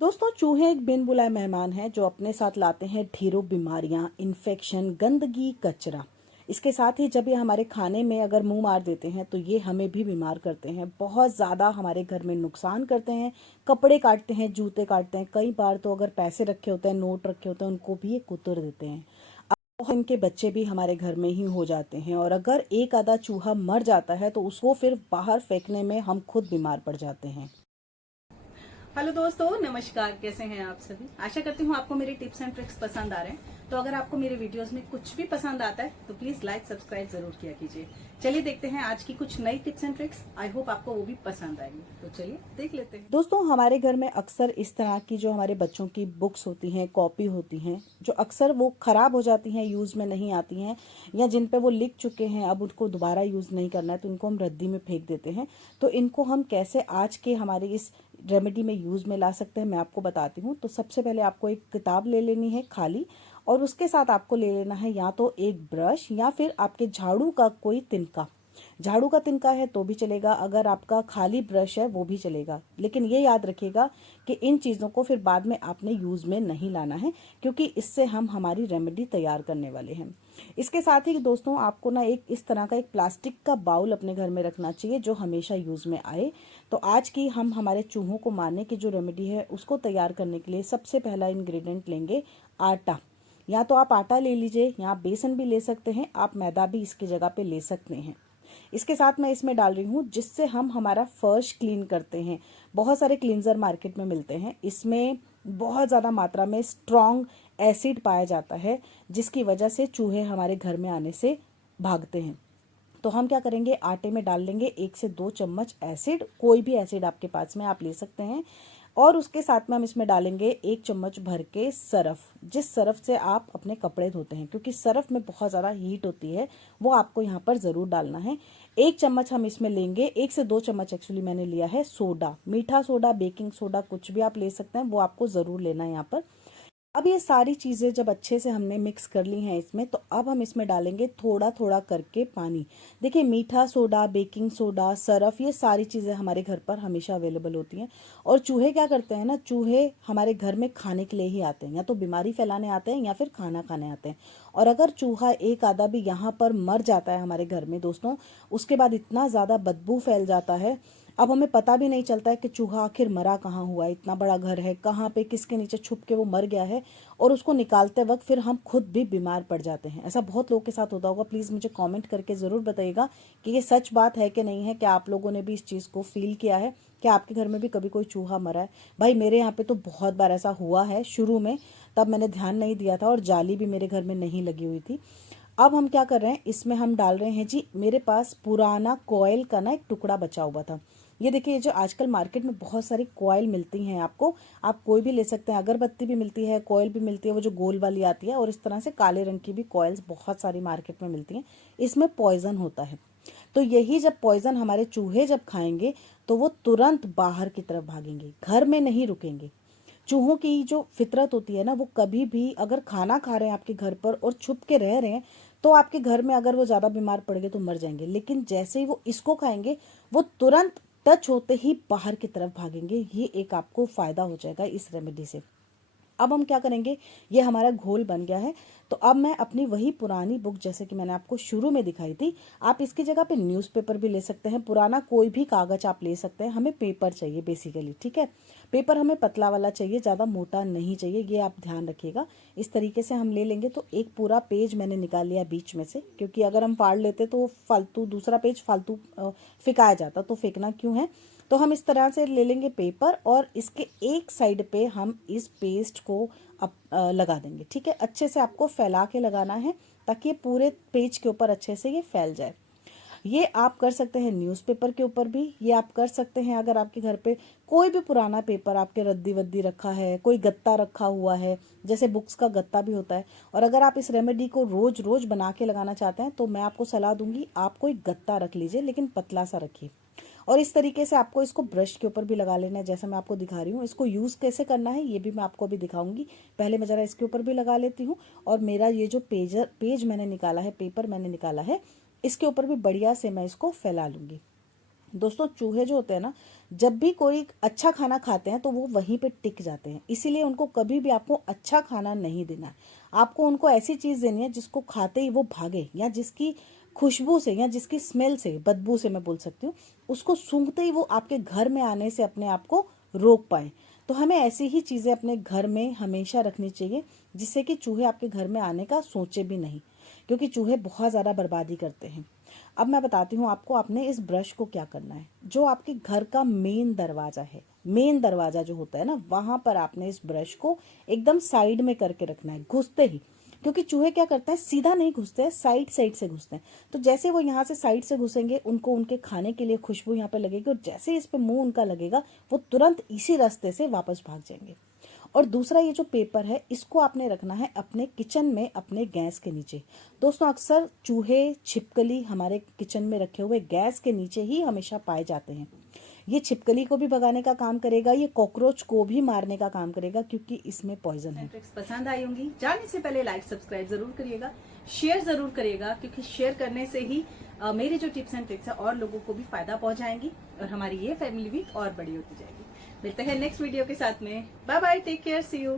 दोस्तों, चूहे एक बिन बुलाए मेहमान हैं जो अपने साथ लाते हैं ढेरों बीमारियां, इन्फेक्शन, गंदगी, कचरा। इसके साथ ही जब ये हमारे खाने में अगर मुंह मार देते हैं तो ये हमें भी बीमार करते हैं, बहुत ज़्यादा हमारे घर में नुकसान करते हैं। कपड़े काटते हैं, जूते काटते हैं, कई बार तो अगर पैसे रखे होते हैं, नोट रखे होते हैं, उनको भी ये कुतर देते हैं। अब इनके बच्चे भी हमारे घर में ही हो जाते हैं और अगर एक आधा चूहा मर जाता है तो उसको फिर बाहर फेंकने में हम खुद बीमार पड़ जाते हैं। हेलो दोस्तों, नमस्कार। कैसे हैं आप सभी? आशा करती हूँ आपको मेरे टिप्स एंड ट्रिक्स पसंद आ रहे हैं। तो अगर आपको मेरे वीडियोस में कुछ भी पसंद आता है तो प्लीज लाइक सब्सक्राइब जरूर किया कीजिए। चलिए देखते हैं आज की कुछ नई tips and tricks. I hope आपको वो भी पसंद आएंगी। तो चलिए देख लेते हैं। दोस्तों, हमारे घर में अक्सर इस तरह की जो हमारे बच्चों की बुक्स होती हैं, कॉपी होती हैं, जो अक्सर वो खराब हो जाती हैं, यूज़ में नहीं आती हैं, या जिन पे वो लिख चुके हैं, अब उनको दोबारा यूज़ नहीं करना है तो इनको हम रद्दी में फेंक देते हैं। तो इनको हम कैसे आज के हमारे इस रेमेडी में यूज़ में ला सकते हैं, मैं आपको बताती हूँ। तो सबसे पहले आपको एक किताब ले लेनी है खाली, और उसके साथ आपको ले लेना है या तो एक ब्रश या फिर आपके झाड़ू का कोई तिनका। झाड़ू का तिनका है तो भी चलेगा, अगर आपका खाली ब्रश है वो भी चलेगा। लेकिन ये याद रखिएगा कि इन चीज़ों को फिर बाद में आपने यूज़ में नहीं लाना है, क्योंकि इससे हम हमारी रेमेडी तैयार करने वाले हैं। इसके साथ ही दोस्तों, आपको ना एक इस तरह का एक प्लास्टिक का बाउल अपने घर में रखना चाहिए जो हमेशा यूज़ में आए। तो आज की हम हमारे चूहों को मारने की जो रेमेडी है उसको तैयार करने के लिए सबसे पहला इंग्रेडिएंट लेंगे आटा। या तो आप आटा ले लीजिए, या आप बेसन भी ले सकते हैं, आप मैदा भी इसकी जगह पे ले सकते हैं। इसके साथ मैं इसमें डाल रही हूँ जिससे हम हमारा फर्श क्लीन करते हैं। बहुत सारे क्लींजर मार्केट में मिलते हैं, इसमें बहुत ज़्यादा मात्रा में स्ट्रॉन्ग एसिड पाया जाता है, जिसकी वजह से चूहे हमारे घर में आने से भागते हैं। तो हम क्या करेंगे, आटे में डाल लेंगे 1 से 2 चम्मच एसिड, कोई भी एसिड आपके पास में आप ले सकते हैं। और उसके साथ में हम इसमें डालेंगे 1 चम्मच भर के सरफ, जिस सरफ से आप अपने कपड़े धोते हैं, क्योंकि सरफ में बहुत ज़्यादा हीट होती है, वो आपको यहाँ पर ज़रूर डालना है। 1 चम्मच हम इसमें लेंगे, 1 से 2 चम्मच एक्चुअली मैंने लिया है सोडा, मीठा सोडा, बेकिंग सोडा, कुछ भी आप ले सकते हैं, वो आपको ज़रूर लेना है यहाँ पर। अब ये सारी चीज़ें जब अच्छे से हमने मिक्स कर ली हैं इसमें, तो अब हम इसमें डालेंगे थोड़ा थोड़ा करके पानी। देखिए, मीठा सोडा, बेकिंग सोडा, सरफ, ये सारी चीज़ें हमारे घर पर हमेशा अवेलेबल होती हैं। और चूहे क्या करते हैं ना, चूहे हमारे घर में खाने के लिए ही आते हैं, या तो बीमारी फैलाने आते हैं या फिर खाना खाने आते हैं। और अगर चूहा एक आधा भी यहाँ पर मर जाता है हमारे घर में दोस्तों, उसके बाद इतना ज़्यादा बदबू फैल जाता है, अब हमें पता भी नहीं चलता है कि चूहा आखिर मरा कहाँ हुआ है। इतना बड़ा घर है, कहाँ पे किसके नीचे छुप के वो मर गया है, और उसको निकालते वक्त फिर हम खुद भी बीमार पड़ जाते हैं। ऐसा बहुत लोगों के साथ होता होगा। प्लीज़ मुझे कमेंट करके ज़रूर बताइएगा कि ये सच बात है कि नहीं है, क्या आप लोगों ने भी इस चीज़ को फील किया है, क्या आपके घर में भी कभी कोई चूहा मरा है। भाई, मेरे यहाँ पे तो बहुत बार ऐसा हुआ है। शुरू में तब मैंने ध्यान नहीं दिया था और जाली भी मेरे घर में नहीं लगी हुई थी। अब हम क्या कर रहे हैं, इसमें हम डाल रहे हैं जी, मेरे पास पुराना कॉयल का ना एक टुकड़ा बचा हुआ था। ये देखिए, ये जो आजकल मार्केट में बहुत सारी कॉयल मिलती हैं आपको, आप कोई भी ले सकते हैं। अगरबत्ती भी मिलती है, कॉयल भी मिलती है, वो जो गोल वाली आती है, और इस तरह से काले रंग की भी कॉयल्स बहुत सारी मार्केट में मिलती हैं। इसमें पॉइजन होता है। तो यही जब पॉइजन हमारे चूहे जब खाएंगे तो वो तुरंत बाहर की तरफ भागेंगे, घर में नहीं रुकेंगे। चूहों की जो फितरत होती है ना, वो कभी भी अगर खाना खा रहे हैं आपके घर पर और छुप के रह रहे हैं, तो आपके घर में अगर वो ज़्यादा बीमार पड़ गए तो मर जाएंगे। लेकिन जैसे ही वो इसको खाएंगे, वो तुरंत टच होते ही बाहर की तरफ भागेंगे। ये एक आपको फायदा हो जाएगा इस रेमेडी से। अब हम क्या करेंगे, ये हमारा घोल बन गया है। तो अब मैं अपनी वही पुरानी बुक, जैसे कि मैंने आपको शुरू में दिखाई थी, आप इसकी जगह पे न्यूज़पेपर भी ले सकते हैं, पुराना कोई भी कागज आप ले सकते हैं। हमें पेपर चाहिए बेसिकली, ठीक है। पेपर हमें पतला वाला चाहिए, ज़्यादा मोटा नहीं चाहिए, ये आप ध्यान रखिएगा। इस तरीके से हम ले लेंगे। तो एक पूरा पेज मैंने निकाल लिया बीच में से, क्योंकि अगर हम फाड़ लेते तो फालतू दूसरा पेज फालतू फेंकाया जाता, तो फेंकना क्यों है। तो हम इस तरह से ले लेंगे पेपर, और इसके एक साइड पे हम इस पेस्ट को लगा देंगे, ठीक है। अच्छे से आपको फैला के लगाना है ताकि ये पूरे पेज के ऊपर अच्छे से ये फैल जाए। ये आप कर सकते हैं न्यूज़पेपर के ऊपर भी, ये आप कर सकते हैं अगर आपके घर पे कोई भी पुराना पेपर, आपके रद्दी वद्दी रखा है, कोई गत्ता रखा हुआ है, जैसे बुक्स का गत्ता भी होता है। और अगर आप इस रेमेडी को रोज रोज बना के लगाना चाहते हैं तो मैं आपको सलाह दूंगी, आप कोई गत्ता रख लीजिए, लेकिन पतला सा रखिए। और इस तरीके से आपको इसको ब्रश के ऊपर भी लगा लेना है, जैसा मैं आपको दिखा रही हूँ। इसको यूज़ कैसे करना है ये भी मैं आपको अभी दिखाऊंगी। पहले मैं ज़रा इसके ऊपर भी लगा लेती हूँ। और मेरा ये जो पेज मैंने निकाला है, पेपर मैंने निकाला है, इसके ऊपर भी बढ़िया से मैं इसको फैला लूँगी। दोस्तों, चूहे जो होते हैं ना, जब भी कोई अच्छा खाना खाते हैं तो वो वहीं पे टिक जाते हैं, इसीलिए उनको कभी भी आपको अच्छा खाना नहीं देना है। आपको उनको ऐसी चीज़ देनी है जिसको खाते ही वो भागे, या जिसकी खुशबू से या जिसकी स्मेल से, बदबू से मैं बोल सकती हूँ, उसको सूंघते ही वो आपके घर में आने से अपने आप को रोक पाए। तो हमें ऐसी ही चीज़ें अपने घर में हमेशा रखनी चाहिए जिससे कि चूहे आपके घर में आने का सोचे भी नहीं, क्योंकि चूहे बहुत ज़्यादा बर्बादी करते हैं। अब मैं बताती हूँ आपको, आपने इस ब्रश को क्या करना है। जो आपके घर का मेन दरवाज़ा है, मेन दरवाज़ा जो होता है ना, वहाँ पर आपने इस ब्रश को एकदम साइड में करके रखना है, घुसते ही। क्योंकि चूहे क्या करते हैं, सीधा नहीं घुसते हैं, साइड साइड से घुसते हैं। तो जैसे वो यहाँ से साइड से घुसेंगे, उनको उनके खाने के लिए खुशबू यहाँ पे लगेगी, और जैसे ही इस पे मुंह उनका लगेगा, वो तुरंत इसी रास्ते से वापस भाग जाएंगे। और दूसरा, ये जो पेपर है इसको आपने रखना है अपने किचन में, अपने गैस के नीचे। दोस्तों, अक्सर चूहे, छिपकली हमारे किचन में रखे हुए गैस के नीचे ही हमेशा पाए जाते हैं। ये छिपकली को भी भगाने का काम करेगा, ये कॉकरोच को भी मारने का काम करेगा, क्योंकि इसमें पॉइजन है। ट्रिक्स पसंद आई होंगी, जाने से पहले लाइक सब्सक्राइब जरूर करिएगा, शेयर जरूर करिएगा, क्योंकि शेयर करने से ही मेरे जो टिप्स एंड ट्रिक्स है और लोगों को भी फायदा पहुंचाएंगी और हमारी ये फैमिली भी और बड़ी होती जाएगी। मिलते हैं नेक्स्ट वीडियो के साथ में। Bye bye, take care, see you.